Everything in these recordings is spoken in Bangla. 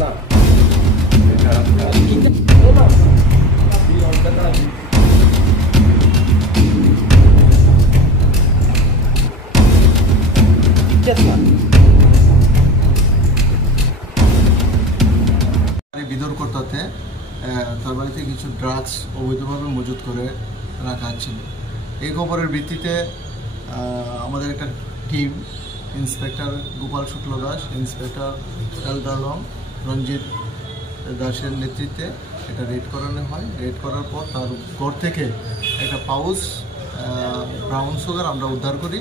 না বিতর্কতাতে তার বাড়িতে কিছু ড্রাগস অবৈধভাবে মজুত করে রাখা ছিল। এই খবরের ভিত্তিতে আমাদের একটা টিম, ইন্সপেক্টর গোপাল শুক্ল দাস, ইন্সপেক্টর এলদালম রঞ্জিত দাসের নেতৃত্বে এটা রেড করানো হয়। রেড করার পর তার ঘর থেকে একটা পাউচ ব্রাউন সুগার আমরা উদ্ধার করি,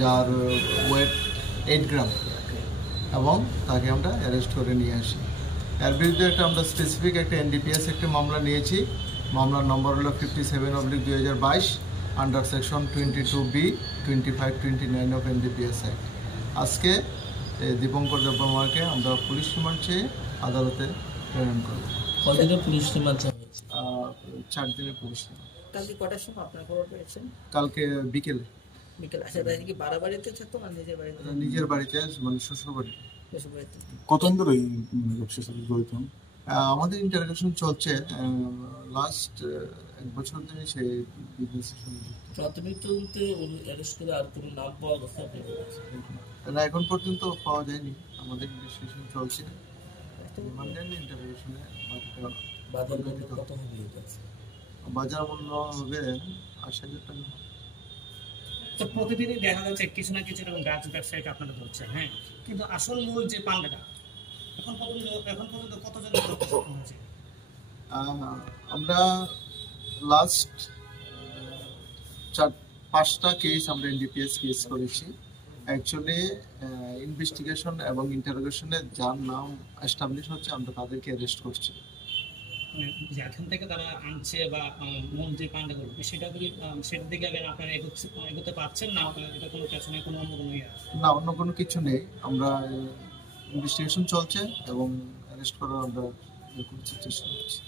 যার ওয়েট 8 গ্রাম, এবং তাকে আমরা অ্যারেস্ট করে নিয়ে আসি। এর বিরুদ্ধে আমরা স্পেসিফিক একটা এনডিপিএস একটা মামলা নিয়েছি। মামলার নম্বর হলো 57/2022 under section 22B 2529 of NDPS act. আজকে দীপঙ্কর দেববর্মাকে আমরা পুলিশ রিমান্ড চেয়ে আদালতে প্রেরণ করব। কতদিনের পুলিশ রিমান্ড হয়েছে? 4 দিনের পুলিশ রিমান্ড। কালকে কটার সময় আপনার খবর পেয়েছেন? কালকে বিকেলে। আচ্ছা, কি বাড়া বাড়িতে থাকতো না নিজের বাড়িতে? নিজের বাড়িতে, মানে শ্বশুর বাড়ি। কতদিন ধরে এই ব্যবসার সাথে জড়িত? আমাদের ইন্টারোগেশন চলছে, লাস্ট 1 বছর ধরে সেই বিজনেসের সঙ্গে যুক্ত। প্রাথমিক তদন্তে অ্যারেস্ট করে আর কোনো নাম পাওয়া গেছে না, এখন পর্যন্ত পাওয়া যায়নি। আমাদের ইনভেস্টিগেশন চলছে। ইন্টারোগেশনে বাজার মূল্য হবে 80,000 টাকা। তো প্রতিদিনই দেখা যাচ্ছে কিছু না কিছু এরকম ড্রাগস ব্যবসায়ীকে আপনারা ধরছেন, হ্যাঁ, কিন্তু আসল মূল যে পান্ডাটা এখন পর্যন্ত কতজন হয়েছে? আমরা লাস্ট 4-5টা কেস আমরা এনডিপিএস কেস করেছি। অ্যাকচুয়ালি ইনভেস্টিগেশন এবং ইন্টারোগেশনে যার নাম এস্টাবলিশ হচ্ছে, আমরা তাদেরকে অ্যারেস্ট করছি। যেখান থেকে তারা আনছে বা মূল যে পান্ডাগুলো, সেটার দিকে আপনারা এগোতে পারছেন না? এটা কোনো পেছনে কোনো অন্য কোনো না, অন্য কোনো কিছু নেই। আমরা ইনভেস্টিগেশন চলছে এবং অ্যারেস্ট করার আমরা চেষ্টা করছি।